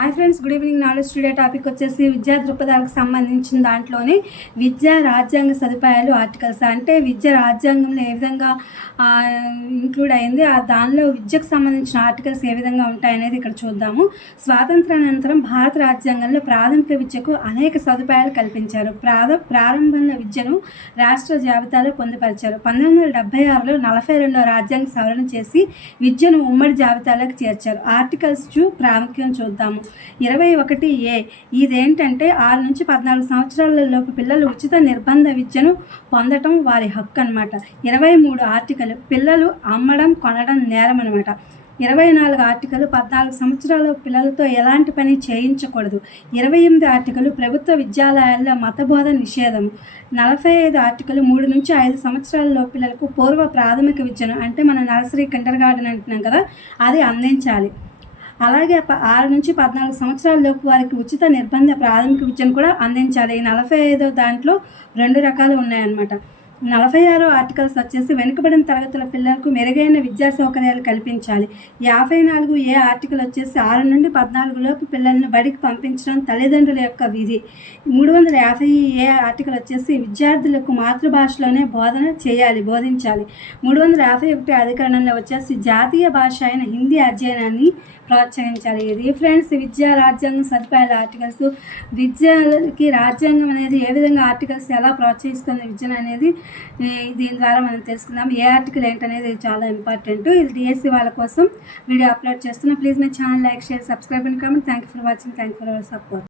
Hi friends good evening. Knowledge studio topic వచ్చేసి విద్యా దృక్పథాలకు సంబంధించిన దాంట్లోనే విద్యా రాజ్యాంగ సదుపాయాలు ఆర్టికల్స్. అంటే విద్య రాజ్యాంగంలో ఏ విధంగా ఇంక్లూడ్ అయింది ఆ దానిలో విద్యకు సంబంధించిన ఆర్టికల్స్ ఏ విధంగా ఉంటాయనేది ఇక్కడ చూద్దాము. స్వాతంత్రానంతరం భారత రాజ్యాంగంలో ప్రాథమిక విద్యకు అనేక సదుపాయాలు కల్పించారు. ప్రాథ ప్రారంభంలో విద్యను రాష్ట్ర జాబితాలో పొందుపరిచారు. పంతొమ్మిది వందల డెబ్బై ఆరులో నలభై రెండో రాజ్యాంగ సవరణ చేసి విద్యను ఉమ్మడి జాబితాలోకి చేర్చారు. ఆర్టికల్స్ చూ ప్రాముఖ్యం చూద్దాము. ఇరవై ఒకటి ఏ. ఇదేంటంటే ఆరు నుంచి పద్నాలుగు సంవత్సరాలలోపు పిల్లలు ఉచిత నిర్బంధ విద్యను పొందటం వారి హక్కు అనమాట ఇరవై మూడు ఆర్టికల్ పిల్లలు అమ్మడం కొనడం నేరం అనమాట ఇరవై నాలుగు ఆర్టికల్ పద్నాలుగు సంవత్సరాల పిల్లలతో ఎలాంటి పని చేయించకూడదు. ఇరవై ఎనిమిది ఆర్టికల్ ప్రభుత్వ విద్యాలయాల్లో మతబోధ నిషేధం. నలభై ఐదు ఆర్టికల్ మూడు నుంచి ఐదు సంవత్సరాల పిల్లలకు పూర్వ ప్రాథమిక విద్యను అంటే మన నర్సరీ కిండర్ గార్డెన్ అంటున్నాం కదా అది అందించాలి. అలాగే ఆరు నుంచి పద్నాలుగు సంవత్సరాల లోపు వారికి ఉచిత నిర్బంధ ప్రాథమిక విద్యను కూడా అందించాలి. నలభై ఐదో దాంట్లో రెండు రకాలు ఉన్నాయన్నమాట. నలభై ఆరో ఆర్టికల్స్ వచ్చేసి వెనుకబడిన తరగతుల పిల్లలకు మెరుగైన విద్యా సౌకర్యాలు కల్పించాలి. యాభై నాలుగు ఏ ఆర్టికల్ వచ్చేసి ఆరు నుండి పద్నాలుగు లోపు పిల్లలను బడికి పంపించడం తల్లిదండ్రుల యొక్క విధి. మూడు వందల యాభై ఏ ఆర్టికల్ వచ్చేసి విద్యార్థులకు మాతృభాషలోనే బోధన చేయాలి బోధించాలి. మూడు వందల యాభై ఒకటి అధికరణంలో వచ్చేసి జాతీయ భాష అయిన హిందీ అధ్యయనాన్ని ప్రోత్సహించాలి. ఇది ఫ్రెండ్స్ విద్యా రాజ్యాంగం సదుపాయాల ఆర్టికల్స్. విద్యకి రాజ్యాంగం అనేది ఏ విధంగా ఆర్టికల్స్ ఎలా ప్రోత్సహిస్తుంది విద్యను అనేది దీని ద్వారా మనం తెలుసుకుందాం. ఏ ఆర్టికల్ ఏంటనేది చాలా ఇంపార్టెంట్. ఇది డిఎస్సి వాళ్ళ కోసం వీడియో అప్లోడ్ చేస్తున్నా. Please my channel like share subscribe and comment. Thank you for watching thank you for our support